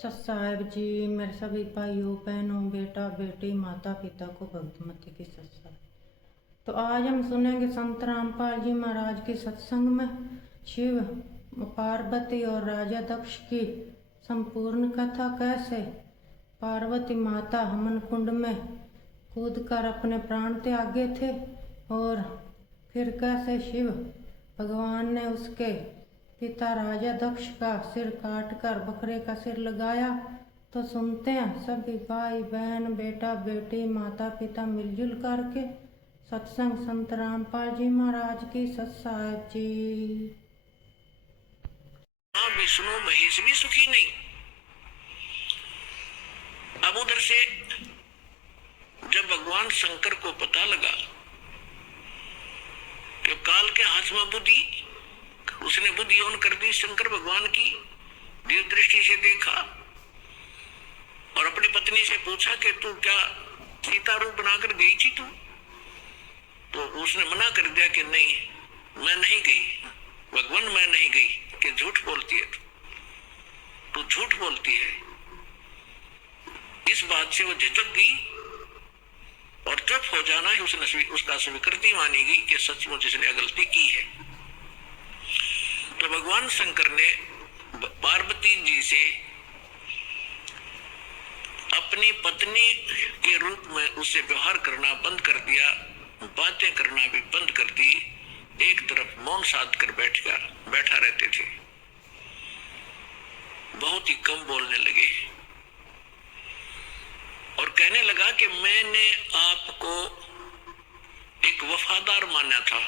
साहिब जी, मेरे सभी भाइयों बहनों बेटा बेटी माता पिता को भक्तमती की सत्संग। तो आज हम सुनेंगे संत रामपाल जी महाराज के सत्संग में शिव पार्वती और राजा दक्ष की संपूर्ण कथा। कैसे पार्वती माता हमन कुंड में कूदकर अपने प्राण त्यागे थे और फिर कैसे शिव भगवान ने उसके पिता राजा दक्ष का सिर काटकर बकरे का सिर लगाया। तो सुनते हैं सभी भाई बहन बेटा बेटी माता पिता मिलजुल करके सत्संग संत रामपाल जी महाराज की सत्साहिब जी। विष्णु महेश भी सुखी नहीं। अब उधर से जब भगवान शंकर को पता लगा कि काल के हाथ में बुद्धि, उसने बुद्धि ऑन कर दी। शंकर भगवान की दिव्य दृष्टि से देखा और अपनी पत्नी से पूछा कि तू क्या सीता रूप बनाकर गई थी तू? तो उसने मना कर दिया कि नहीं, मैं नहीं गई भगवान, मैं नहीं गई। कि झूठ बोलती है तू झूठ बोलती है। इस बात से वो झिझक गई और चुप हो जाना है उसने उसका स्वीकृति मानी गई कि सचमुच इसने गलती की है। तो भगवान शंकर ने पार्वती जी से अपनी पत्नी के रूप में उससे व्यवहार करना बंद कर दिया, बातें करना भी बंद कर दी। एक तरफ मौन साध कर बैठा रहते थे, बहुत ही कम बोलने लगे और कहने लगा कि मैंने आपको एक वफादार माना था,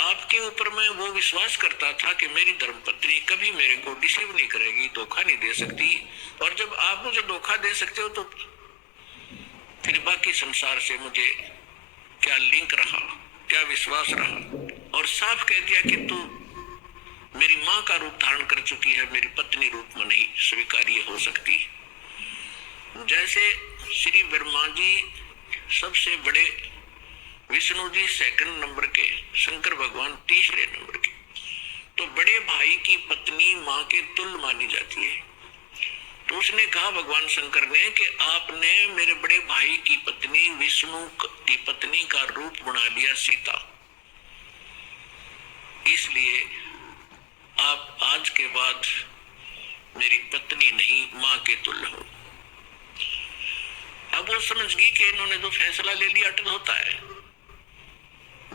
आपके ऊपर मैं वो विश्वास करता था कि मेरी धर्मपत्नी कभी मेरे को डिसीव नहीं करेगी, धोखा नहीं दे सकती। और जब आप मुझे धोखा दे सकते हो तो फिर बाकी संसार से मुझे क्या लिंक रहा, क्या विश्वास रहा। और साफ कह दिया कि तू मेरी माँ का रूप धारण कर चुकी है, मेरी पत्नी रूप में नहीं स्वीकार्य हो सकती। जैसे श्री ब्रह्मा जी सबसे बड़े, विष्णु जी सेकंड नंबर के, शंकर भगवान तीसरे नंबर के, तो बड़े भाई की पत्नी माँ के तुल्य मानी जाती है। तो उसने कहा भगवान शंकर ने कि आपने मेरे बड़े भाई की पत्नी विष्णु की पत्नी का रूप बना लिया सीता, इसलिए आप आज के बाद मेरी पत्नी नहीं माँ के तुल्य हो। अब वो समझ गई कि इन्होंने जो फैसला ले लिया अटल होता है।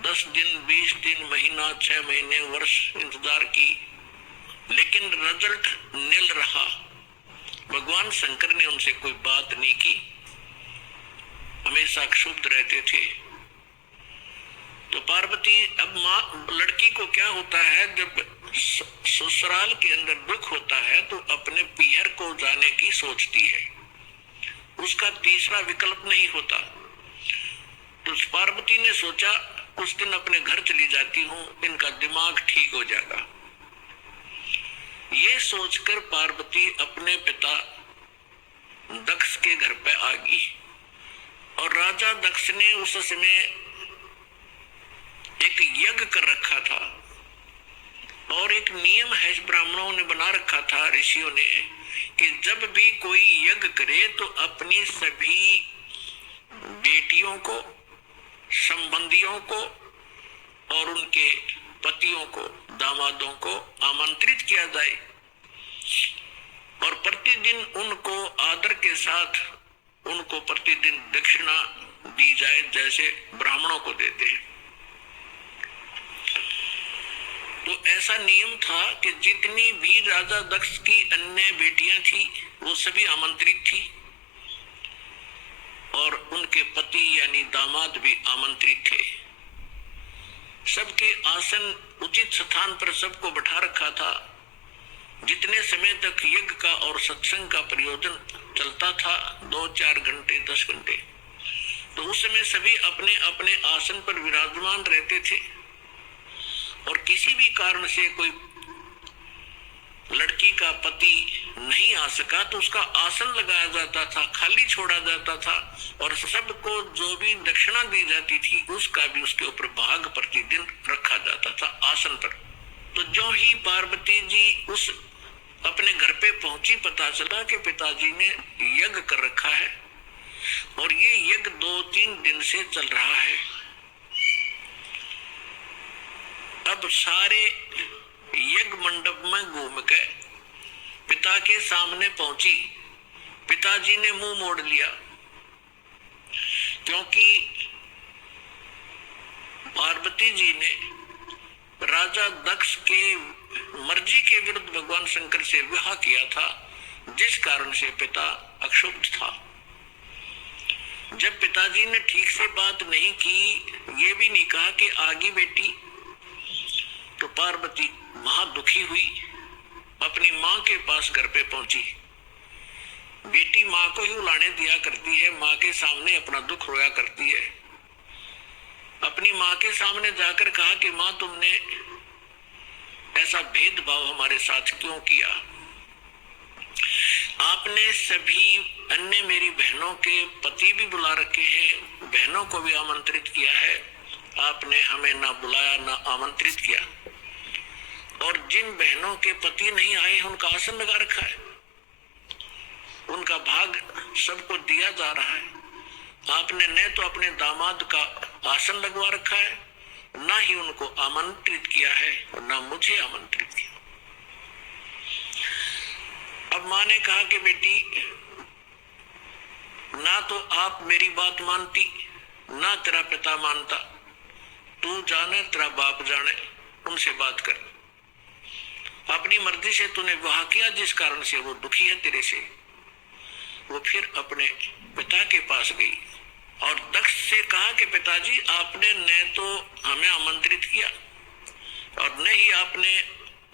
10 दिन 20 दिन महीना 6 महीने वर्ष इंतजार की, लेकिन रिजल्ट नील रहा। भगवान शंकर ने उनसे कोई बात नहीं की, हमेशा क्षुब्ध रहते थे। तो पार्वती, अब माँ लड़की को क्या होता है, जब ससुराल के अंदर दुख होता है तो अपने पियर को जाने की सोचती है, उसका तीसरा विकल्प नहीं होता। तो पार्वती ने सोचा कुछ दिन अपने घर चली जाती हूँ, इनका दिमाग ठीक हो जाएगा। ये सोचकर पार्वती अपने पिता दक्ष के घर पे आ गई और राजा दक्ष ने उस समय एक यज्ञ कर रखा था और एक नियम है ब्राह्मणों ने बना रखा था, ऋषियों ने, कि जब भी कोई यज्ञ करे तो अपनी सभी बेटियों को, संबंधियों को और उनके पतियों को, दामादों को आमंत्रित किया जाए और प्रतिदिन उनको आदर के साथ उनको प्रतिदिन दक्षिणा दी जाए जैसे ब्राह्मणों को देते हैं। तो ऐसा नियम था कि जितनी भी राजा दक्ष की अन्य बेटियां थी वो सभी आमंत्रित थी और उनके पति यानी दामाद भी आमंत्रित थे। सबके आसन उचित स्थान पर सबको बैठा रखा था। जितने समय तक यज्ञ का और सत्संग का प्रयोजन चलता था, 2-4 घंटे 10 घंटे, तो उस समय सभी अपने अपने आसन पर विराजमान रहते थे। और किसी भी कारण से कोई लड़की का पति नहीं आ सका तो उसका आसन लगाया जाता था, खाली छोड़ा जाता था और सबको जो भी दक्षिणा दी जाती थी उसका भी उसके ऊपर भाग प्रतिदिन रखा जाता था आसन पर। तो जो ही पार्वती जी उस अपने घर पे पहुंची, पता चला कि पिताजी ने यज्ञ कर रखा है और ये यज्ञ 2-3 दिन से चल रहा है। अब सारे यज्ञ मंडप में घूम के पिता के सामने पहुंची। पिताजी ने मुंह मोड़ लिया, क्योंकि पार्वती जी ने राजा दक्ष के मर्जी के विरुद्ध भगवान शंकर से विवाह किया था, जिस कारण से पिता अक्षुब्ध था। जब पिताजी ने ठीक से बात नहीं की, ये भी नहीं कहा कि आगे बेटी, तो पार्वती बहुत दुखी हुई, अपनी माँ के पास घर पे पहुंची। बेटी माँ को ही उलाने दिया करती है, माँ के सामने अपना दुख रोया करती है। अपनी माँ के सामने जाकर कहा कि माँ, तुमने ऐसा भेदभाव हमारे साथ क्यों किया? आपने सभी अन्य मेरी बहनों के पति भी बुला रखे हैं, बहनों को भी आमंत्रित किया है, आपने हमें ना बुलाया ना आमंत्रित किया। और जिन बहनों के पति नहीं आए उनका आसन लगा रखा है, उनका भाग सबको दिया जा रहा है। आपने न तो अपने दामाद का आसन लगवा रखा है, ना ही उनको आमंत्रित किया है और ना मुझे आमंत्रित किया। अब माँ ने कहा कि बेटी, ना तो आप मेरी बात मानती, ना तेरा पिता मानता, तू जाने तेरा बाप जाने, उनसे बात कर। अपनी मर्जी से तूने विवाह किया, जिस कारण से वो दुखी है तेरे से। वो फिर अपने पिता के पास गई और दक्ष से कहा कि पिताजी, आपने न तो हमें आमंत्रित किया और न ही आपने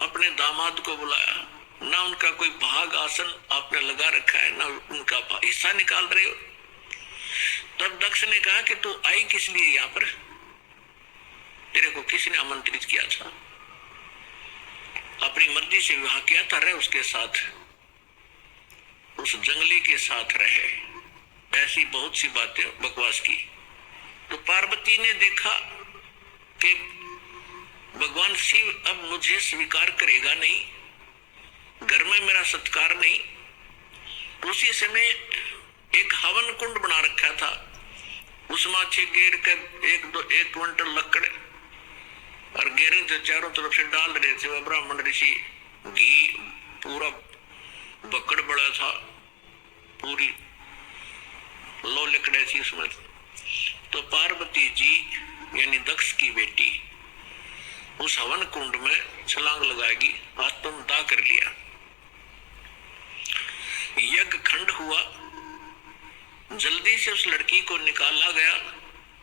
अपने दामाद को बुलाया, ना उनका कोई भाग आसन आपने लगा रखा है, ना उनका हिस्सा निकाल रहे हो। तब दक्ष ने कहा कि तू आई किस लिए यहाँ पर? तेरे को किसने आमंत्रित किया था? अपनी मर्जी से विवाह किया था, रहे उसके साथ, उस जंगली के साथ रहे। ऐसी बहुत सी बातें बकवास की। तो पार्वती ने देखा कि भगवान शिव अब मुझे स्वीकार करेगा नहीं, घर में मेरा सत्कार नहीं। उसी समय एक हवन कुंड बना रखा था, उसमें अच्छे गेर कर 1 क्विंटल लकड़ और गेरे से चारों तरफ से डाल रहे थे। वह ब्राह्मण ऋषि घी, पूरा बकड़ बड़ा था, पूरी लो लकड़े थी उसमें। तो पार्वती जी यानी दक्ष की बेटी उस हवन कुंड में छलांग लगाएगी, आत्मदाह कर लिया। यज्ञ खंड हुआ, जल्दी से उस लड़की को निकाला गया।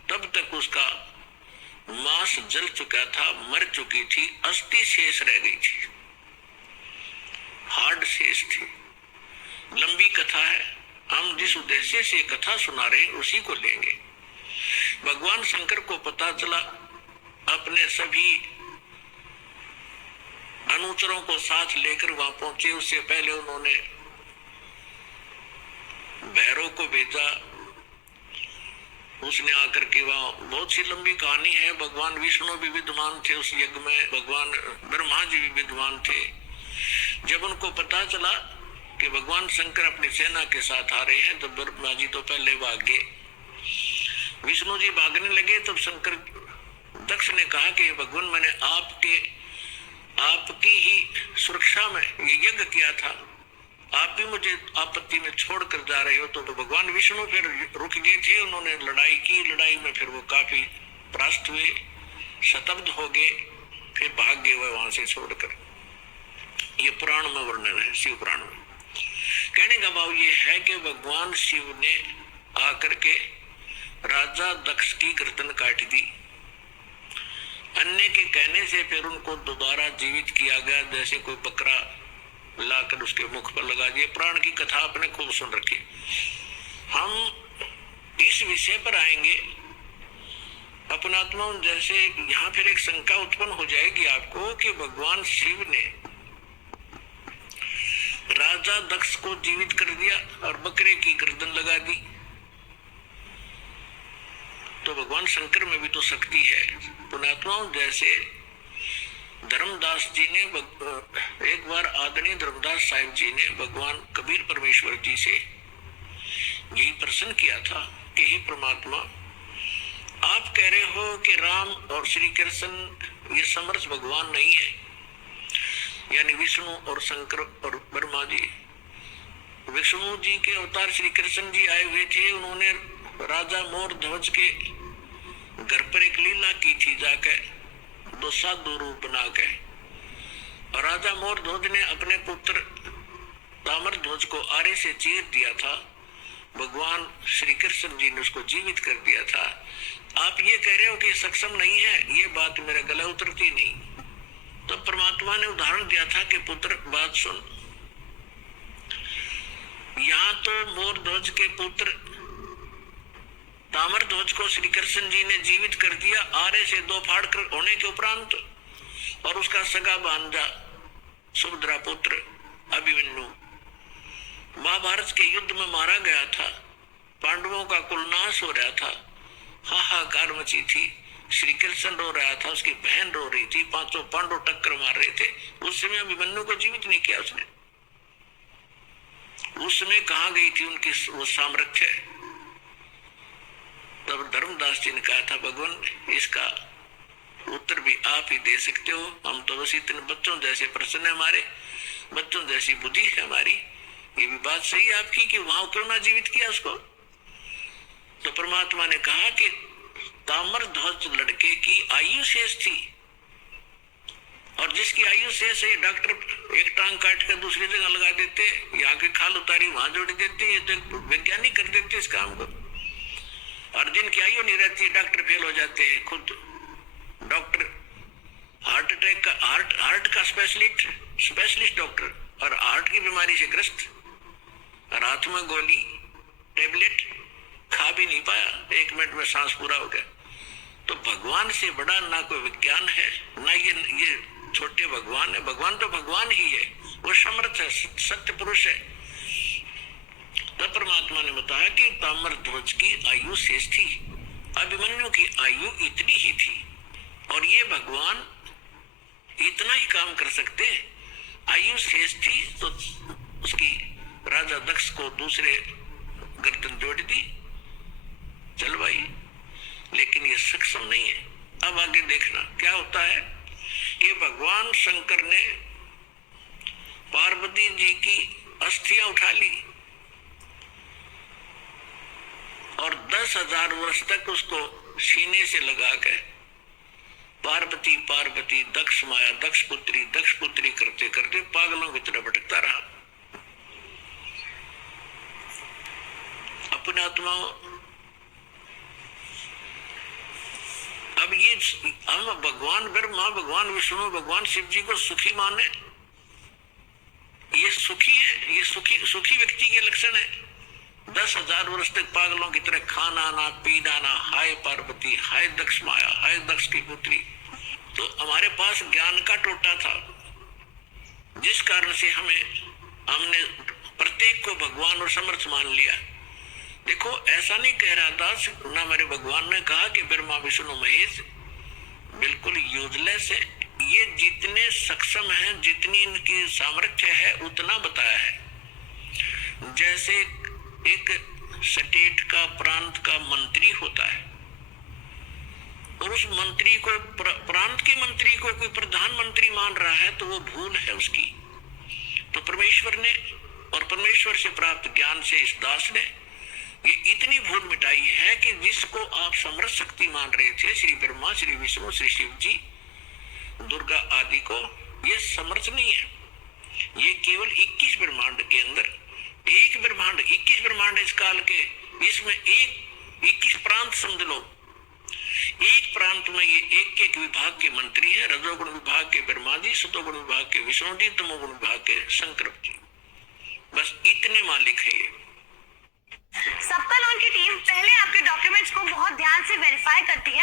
तब तक उसका मांस जल चुका था, मर चुकी थी, अस्थि शेष रह गई थी, हार्ड शेष थी। लंबी कथा है, हम जिस उद्देश्य से कथा सुना रहे हैं उसी को लेंगे। भगवान शंकर को पता चला, अपने सभी अनुचरों को साथ लेकर वहां पहुंचे। उससे पहले उन्होंने भैरव को भेजा, उसने आकर के वहां, बहुत सी लंबी कहानी है। भगवान विष्णु भी विद्वान थे उस यज्ञ में, भगवान ब्रह्मा जी भी विद्वान थे। जब उनको पता चला कि भगवान शंकर अपनी सेना के साथ आ रहे हैं, तो ब्रह्मा जी तो पहले भाग गए, विष्णु जी भागने लगे। तब शंकर दक्ष ने कहा कि भगवान, मैंने आपकी ही सुरक्षा में ये यज्ञ किया था, आप भी मुझे आपत्ति में छोड़कर जा रहे हो। तो भगवान विष्णु फिर रुक गए थे, उन्होंने लड़ाई की। लड़ाई में फिर वो काफी परास्त हुए, शतब्द हो गए, फिर भाग गए वहां से छोड़कर। ये पुराण में वर्णन है, शिव पुराण में। कहने का भाव ये है कि भगवान शिव ने आकर के राजा दक्ष की गर्दन काट दी। अन्य के कहने से फिर उनको दोबारा जीवित किया गया, जैसे कोई बकरा लाकर उसके मुख पर लगा दिया। प्राण की कथा आपने खूब सुन रखी। हम इस विषय पर आएंगे अपनात्मा। जैसे यहाँ फिर एक शंका उत्पन्न हो जाएगी आपको कि भगवान शिव ने राजा दक्ष को जीवित कर दिया और बकरे की गर्दन लगा दी, तो भगवान शंकर में भी तो शक्ति है। पुण्यात्माओं, जैसे धर्मदास जी ने एक बार आदरणीय धर्मदास साहिब जी ने भगवान कबीर परमेश्वर जी से यही प्रश्न किया था कि हे परमात्मा, आप कह रहे हो कि राम और श्री कृष्ण ये समर्थ भगवान नहीं है, यानी विष्णु और शंकर और ब्रह्मा जी। विष्णु जी के अवतार श्री कृष्ण जी आए हुए थे, उन्होंने राजा मोर ध्वज के घर पर एक लीला की थी, जाके दो साधु रूप बना के, और राजा मोर ध्वज ने अपने पुत्र ताम्र ध्वज को आरे से चीर दिया था। भगवान श्री कृष्ण जी ने उसको जीवित कर दिया था। आप ये कह रहे हो कि सक्षम नहीं है, ये बात मेरे गले उतरती नहीं। तो परमात्मा ने उदाहरण दिया था कि पुत्र बात सुन, यहाँ तो मोर ध्वज के पुत्र ताम्र ध्वज को श्री कृष्ण जी ने जीवित कर दिया आरे से दो फाड़ कर होने के उपरांत, और उसका सगा भांजा सुभद्रा पुत्र अभिमन्यु महाभारत के युद्ध में मारा गया था। पांडवों का कुल नाश हो रहा था, हाहाकार मची थी। श्री कृष्ण रो रहा था, उसकी बहन रो रही थी, पांचों पांडव टक्कर मार रहे थे। उस समय अभिमन्यु को जीवित नहीं किया उसने। उस समय कहाँ गई थी उनकी वो सामर्थ्य? तब धर्मदास जी ने कहा था, भगवान इसका उत्तर भी आप ही दे सकते हो, हम तो बस इतने बच्चों जैसे प्रश्न है हमारे, बच्चों जैसी बुद्धि है हमारी। ये भी बात सही है आपकी कि वहां क्यों ना जीवित किया उसको। तो परमात्मा ने कहा कि ताम्र ध्वज लड़के की आयु शेष थी, और जिसकी आयु शेष है डॉक्टर एक टांग काट कर दूसरी जगह लगा देते, यहाँ की खाल उतारी वहां जोड़ देते, ये तो वैज्ञानिक कर देते इस काम को। और जिनकी आयु नहीं रहती डॉक्टर फेल हो जाते हैं। खुद डॉक्टर हार्ट अटैक का हार्ट का स्पेशलिस्ट डॉक्टर, और हार्ट की बीमारी से ग्रस्त, रात में गोली टेबलेट खा भी नहीं पाया, 1 मिनट में सांस पूरा हो गया। तो भगवान से बड़ा ना कोई विज्ञान है, ना ये छोटे भगवान है। भगवान तो भगवान ही है, वो समर्थ है, सत्य पुरुष है। तब परमात्मा ने बताया कि ताम्र ध्वज की आयु शेष थी, अभिमन्यु की आयु इतनी ही थी, और ये भगवान इतना ही काम कर सकते। आयु शेष थी तो उसकी राजा दक्ष को दूसरे गर्दन जोड़ दी, चल भाई, लेकिन ये सक्षम नहीं है। अब आगे देखना क्या होता है। ये भगवान शंकर ने पार्वती जी की अस्थियां उठा ली और 10,000 वर्ष तक उसको सीने से लगा के पार्वती पार्वती दक्ष माया दक्ष पुत्री करते करते पागलों की तरह भटकता रहा। अपने आत्मा अब ये हम भगवान ब्रह्मा, भगवान विष्णु, भगवान शिव जी को सुखी माने, ये सुखी है, ये सुखी व्यक्ति के लक्षण है। 10,000 वर्ष तक पागलों की तरह खाना ना पीना ना, हाय पार्वती, हाय दक्ष माया, हाय दक्ष की पुत्री। तो हमारे पास ज्ञान का टोटा था, जिस कारण से हमने प्रत्येक को भगवान और समर्थ मान लिया। देखो ऐसा नहीं कह रहा दास, ना मेरे भगवान ने कहा कि ब्रह्मा विष्णु महेश बिल्कुल यूजलेस है। ये जितने सक्षम हैं, जितनी इनकी सामर्थ्य है उतना बताया है। जैसे एक स्टेट का प्रांत का मंत्री होता है, और उस मंत्री को प्रांत के मंत्री को कोई प्रधानमंत्री मान रहा है तो वो भूल है उसकी। तो परमेश्वर ने और परमेश्वर से प्राप्त ज्ञान से इस दास ने ये इतनी भूल मिटाई है कि जिसको आप समर्थ शक्ति मान रहे थे, श्री ब्रह्मा, श्री विष्णु, श्री शिव जी, दुर्गा आदि को, ये समर्थ नहीं है। ये केवल 21 ब्रह्मांड के अंदर एक ब्रह्मांड, 21 ब्रह्मांड इस काल के, इसमें 21 प्रांत समझ लो। एक प्रांत में ये एक विभाग के मंत्री है। रजोगुण विभाग के ब्रह्मा जी, सतोगुण विभाग के विष्णु जी, तमोगुण विभाग के शंकर जी, बस इतने मालिक है ये। सबका लोन की टीम पहले आपके डॉक्यूमेंट्स को बहुत ध्यान से वेरीफाई करती है।